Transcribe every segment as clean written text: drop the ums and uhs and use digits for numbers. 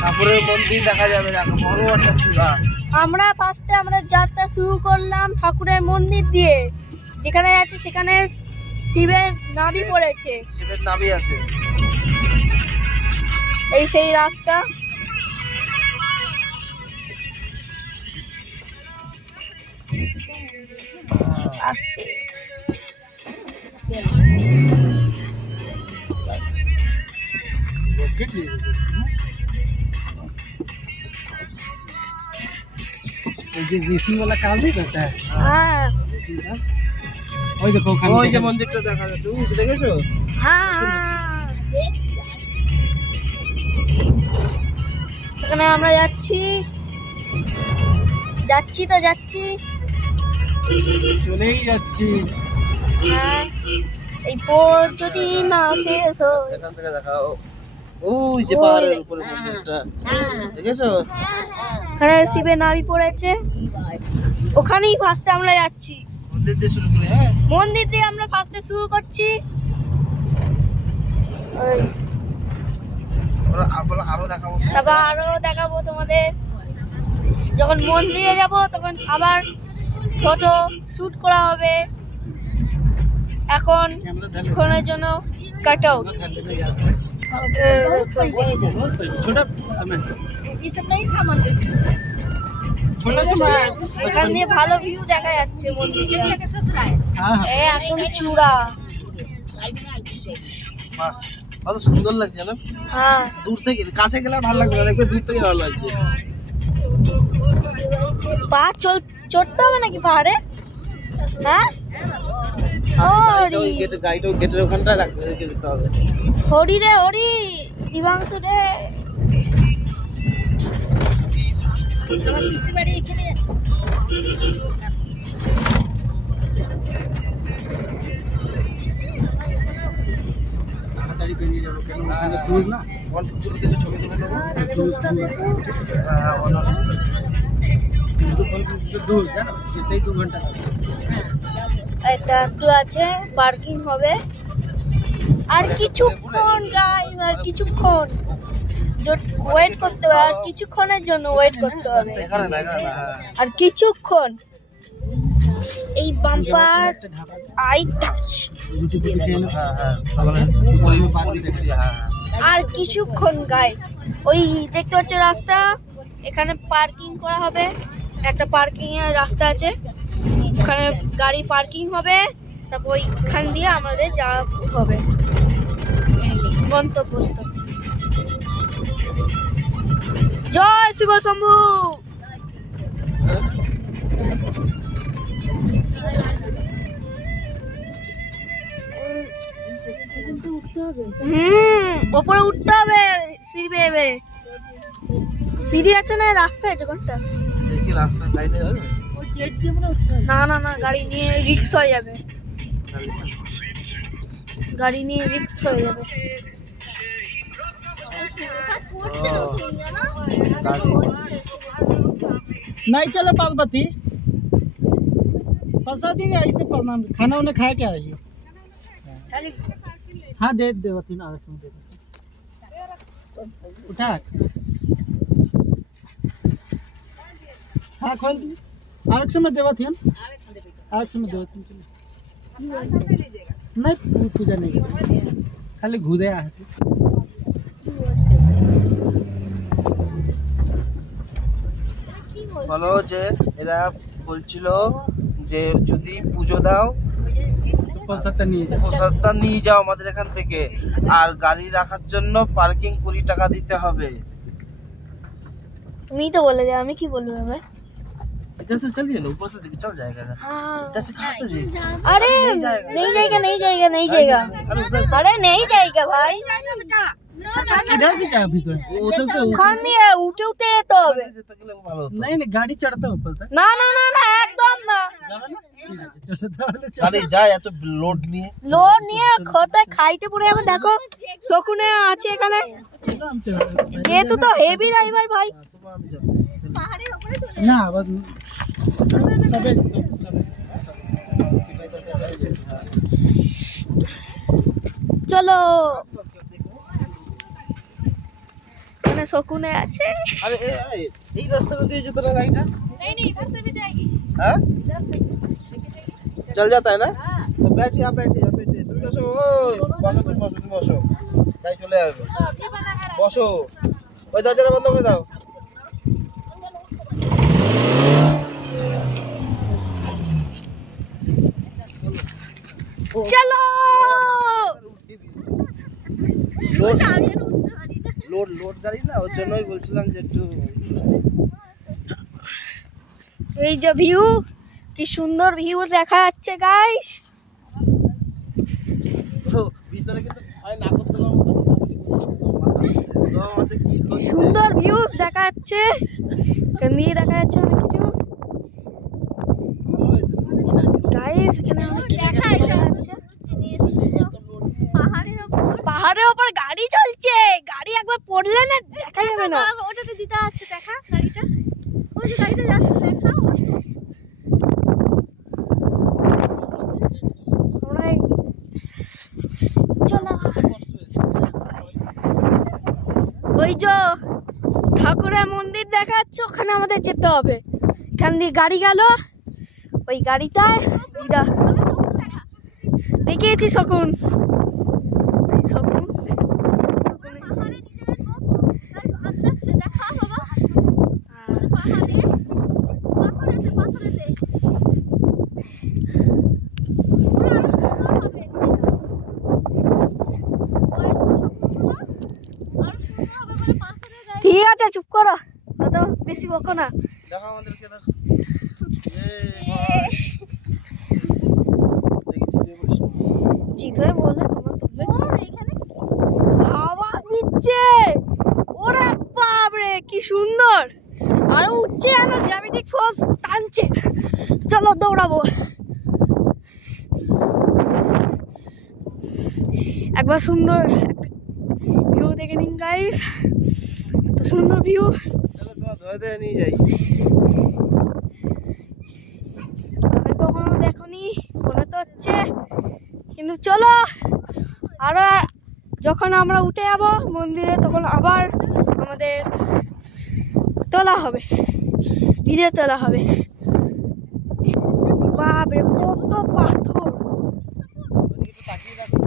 ঠাকুরের মন্দির দেখা যাবে, দেখো বড় একটা চূড়া। আমরা ফার্স্টে আমরা যাত্রা শুরু করলাম ঠাকুরের মন্দির দিয়ে, যেখানে আছে সেখানে শিবের নাভি পড়েছে, শিবের নাভি আছে। এই সেই রাস্তা। আস্তে रेसिंग वाला काम नहीं करता है। हाँ ওই দেখো ওই যে মন্দিরটা দেখা যাচ্ছে, ওই দেখেছো? হ্যাঁ সেখানে আমরা যাচ্ছি তো যাচ্ছি, চলেই যাচ্ছি। হ্যাঁ এই পথ যদি না শেষ হয়। এখান থেকে দেখাও ওই যে পাহাড়ের উপরে মন্দিরটা, দেখেছো? ওখানে শিবের নাভি পড়েছে, ওখানেই ফার্স্টে আমরা যাচ্ছি। মন্দির দিয়ে শুরু করে, হ্যাঁ মন্দির দিয়ে আমরা ফার্স্টে শুরু করছি। আরো দেখাবো, তারপর আরো দেখাবো তোমাদের। যখন মন্দিরে যাব তখন আবার ফটো শুট করা হবে। এখন কিছুক্ষণের জন্য কাট আউট। এখান দিয়ে ভালো ভিউ দেখা যাচ্ছে মন্দিরটা, একদম চূড়া। কত সুন্দর লাগছে না? হ্যাঁ দূর থেকে, কাছে গেলে ভালো লাগবে না, দেখবে দূর থেকে ভালো লাগছে। পা চড়তে হবে নাকি পাহাড়ে? হ্যাঁ গেটের ওখানটায় রেখে দিতে হবে। হরি রে হরি, দিবাংশু রে। তাড়াতাড়ি বেরিয়ে যাবো, কেন ওখানে দূর না, ছবি তুলে নেবো। দূর জানো, সেটাই 2 ঘন্টা। এটা একটু আছে, পার্কিং হবে আর কিছুক্ষণ গাইস, আর কিছুক্ষণ ওয়েট করতে হবে, আর কিছুক্ষণের জন্য ওয়েট করতে হবে, আর কিছুক্ষণ। এই বাম্পার আই টাচ আর কিছুক্ষণ গাইস। ওই দেখতে পাচ্ছ রাস্তা, এখানে পার্কিং করা হবে, একটা পার্কিং এর রাস্তা আছে, ওখানে গাড়ি পার্কিং হবে, তারপর ওইখান দিয়ে আমাদের যাওয়া হবে গন্তব্যস্থল। জয় শিব শম্ভু। ওপরে উঠতে হবে, সিঁড়ি বেয়ে। সিঁড়ি আছে না রাস্তা আছে কোনটা? দেখি রাস্তা লাইনে যাবে না না না, গাড়ি নিয়ে রিস্ক হয়ে যাবে, গাড়ি নিয়ে রিস্ক হয়ে যাবে। नहीं चलो पार्वती, प्रसाद देंगे इसने प्रणाम। खाना उन्हें खाया क्या है? हाँ दे देवती ना, आरक्षण दे उठा। हाँ खोल दी, आरक्षण में देवती है, आरक्षण में देवती नहीं, पूजा नहीं खाली घूरे आ। বলো যে এরা বলছিল যে যদি পুজো দাও প্রসাদটা নিয়ে যাও আমাদের এখান থেকে, আর গাড়ি রাখার জন্য পার্কিং 20 টাকা দিতে হবে। তুমি তো বলে দে, আমি কি বলবো? इधर से चलिए ना, ऊपर से चल जाएगा। इधर से कहाँ से जाएगा? अरे नहीं जाएगा, नहीं जाएगा, नहीं जाएगा, अरे नहीं जाएगा भाई। किधर से जाए अभी? तो उधर से खान दिया, उठे उठे तो হবে। नहीं नहीं, गाड़ी चढ़ता है ऊपर तक। ना ना ना ना, एकदम ना। আরে যা, এত লোড নিয়ে খোটা খাইতে পড়ে যাবে। দেখো শকুনে আছে এখানে, যেহেতু তো হেভি ড্রাইভার ভাই। পাহাড়ের উপরে চলে না, আবার সবে চলো। এখানে শকুনে আছে। अरे এই রাস্তাটা দিয়ে যেত না গাড়িটা? नहीं नहीं इधर से भी जाएगी। हाँ इधर से चल जाता है ना? हाँ तो बैठिए आप बैठिए तुम बसो तुम बसो गाड़ी चले আসবে अभी बना है বসো ওই দরজাটা বন্ধ করে দাও चलो লোড গাড়ি না ওর জন্যই বলছিলাম যে একটু এই যে ভিউ কি সুন্দর ভিউ দেখা যাচ্ছে গাইস। ভিতরে কিন্তু ভয় না করতে সুন্দর ভিউজ দেখা যাচ্ছে, এখানে দেখা যাচ্ছে অনেক কিছু গাইস। এখানে অনেক কিছু দেখা যাচ্ছে, পাহাড়ের ওপর গাড়ি চলছে, গাড়ি একবার পড়লে না দেখা যাবে না। ওটাতে দিতে আছে দেখা গাড়িটা, ওই যে গাড়িটা যাচ্ছে দেখা। চলো ওই যে ঠাকুরের মন্দির দেখা যাচ্ছে, ওখানে আমাদের যেতে হবে। এখান দিয়ে গাড়ি গেল, ওই গাড়িটায় দেখিয়েছি শকুন। শকুন ঠিক আছে, চুপ করো, অত বেশি বকো না। দেখো আমাদেরকে দেখো জিত হয়ে বলে তোমার তুলবে হাওয়া দিচ্ছে, ওরে বাপরে কি সুন্দর, আরো উঠছে যেন গ্র্যাভিটিক ফোর্স টানছে। চলো দৌড়াবো, একবার সুন্দর ভিউ দেখে নিন গাইস, এত সুন্দর ভিউ। চলো তোমার ধরে ধরে নিয়ে যাই। আমি কখনো দেখনি, মনে তো হচ্ছে, কিন্তু চলো আরো যখন আমরা উঠে যাব মন্দিরে তখন আবার আমাদের তোলা হবে, ভিডিও তোলা হবে। বাপরে কত পাথর, ওদিকে তো তাকিয়ে দেখো,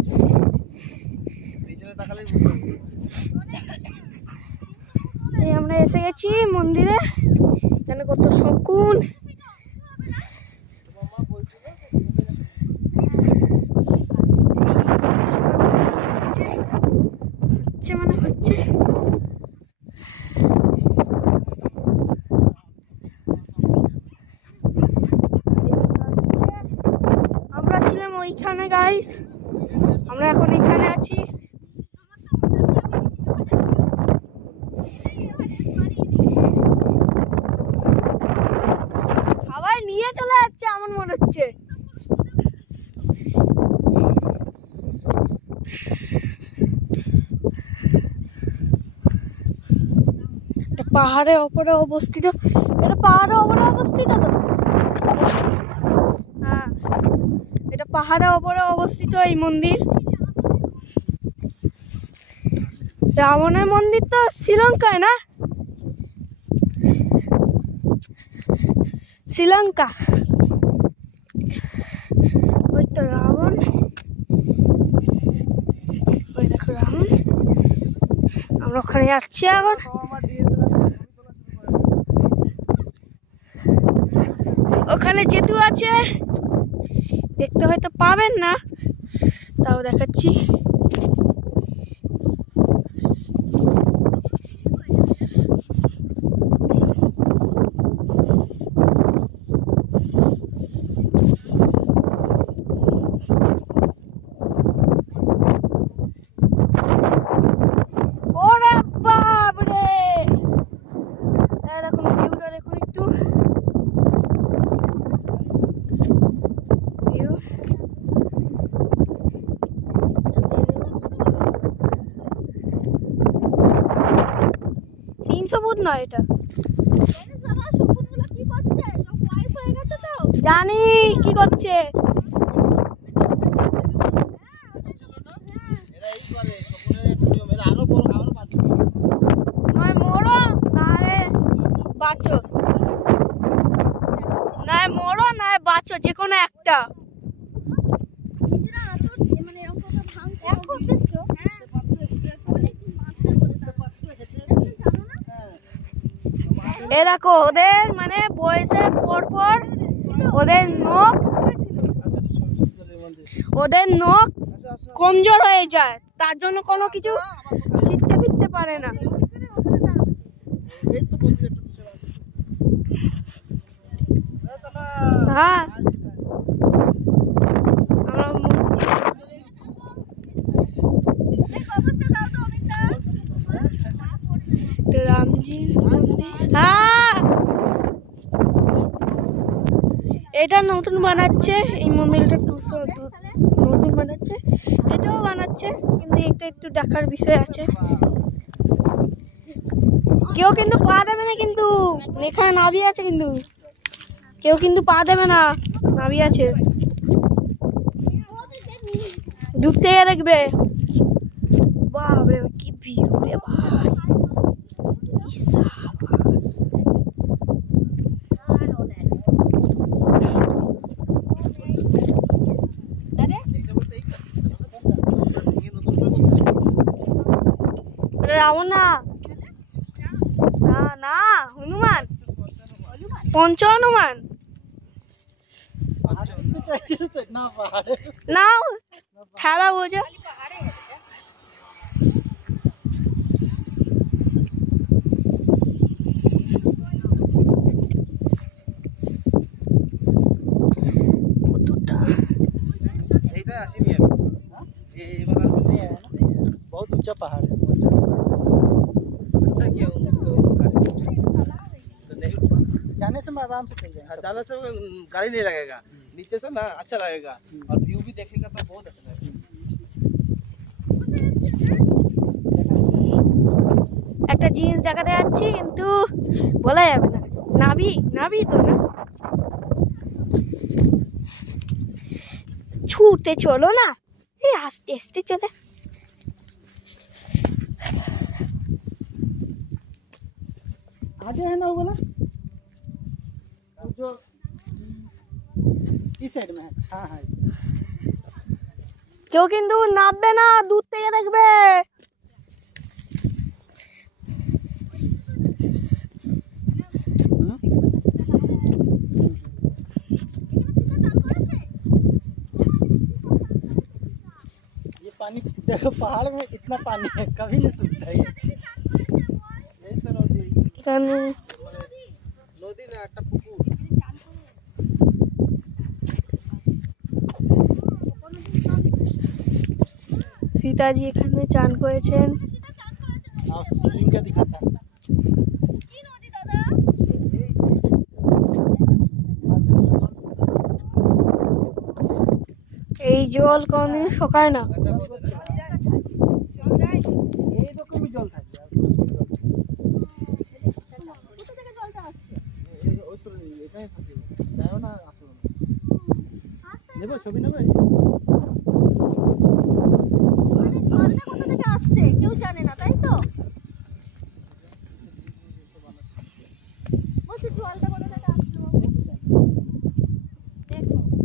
পিছনে তাকালেই বুঝতে পারবে। এই আমরা এসে গেছি মন্দিরে, এখানে কত শকুন। মানে হচ্ছে আমরা ছিলাম ওইখানে গাইস, আমরা এখন এখানে আছি। সবাই নিয়ে চলে যাচ্ছে এমন মনে হচ্ছে। এটা পাহাড়ের ওপরে অবস্থিত, এটা পাহাড়ের ওপরে অবস্থিত তো, হ্যাঁ এটা পাহাড়ের ওপরে অবস্থিত এই মন্দির। রাবণের মন্দির তো শ্রীলঙ্কায় না, শ্রীলঙ্কা, ওই তো রাবণ, ওই দেখো রাবণ। আমরা ওখানে যাচ্ছি এখন, ওখানে জেতু আছে, দেখতে হয়তো পাবেন না, তাও দেখাচ্ছি। ওরে বাপরে, এরকম ভিউটা দেখুন একটু, ভিউ 300 ফুট নয় এটা, জানি কি করছে। বাঁচো, না মরো না বাঁচো, যে কোনো একটা। এ দেখো ওদের মানে বয়সের পর পর ওদের নখ কমজোর হয়ে যায়, তার জন্য কোনো কিছু ছিটতে ফিরতে পারে না। হ্যাঁ রামজি মন্দির, হ্যাঁ এটা নতুন বানাচ্ছে, এই মন্দিরটা নতুন বানাচ্ছে, এটাও বানাচ্ছে, কিন্তু এটা একটু দেখার বিষয় আছে। কেউ কিন্তু পা দেবে না, কিন্তু এখানে নাভি আছে, কিন্তু কেউ কিন্তু পা দেবে না, নাভি আছে, দূর থেকে দেখবে। বাপরে কি ভিউ রে ভাই, ইসাবাস। রাবণ না, না না হনুমান, পঞ্চ হনুমান না, খেলা বোঝা। बहुत ऊंचा पहाड़ है। अच्छा क्या उनको तो नहीं जाने से मैं आराम से चल जाएंगे। जाने से गाड़ी नहीं लगेगा, नीचे से ना अच्छा लगेगा, और व्यू भी देखेगा तो बहुत अच्छा लगेगा। একটা জিনিস দেখাতে যাচ্ছি, কিন্তু বলা যাবে না। নাভি নাভি তো না, ছুটতে চলো না, এই আস্তে আস্তে চলে। आगे है ना वो वाला, जो इस साइड में है। हाँ हाँ কেউ কিন্তু নামবে না, দূর থেকে দেখবে। ये पानी देखो, पहाड़ में इतना पानी है, कभी नहीं सूखता है ये। এখানে নদী না একটা পুকুর। সীতাজি এখানে চান করেছেন। और शिवलिंग का दिखाता है। এই জল কোনদিন শুকায় না। ये तो कभी जल था নেবো, ছবি নেবো। জলটা কোথা থেকে আসছে কেউ জানে না।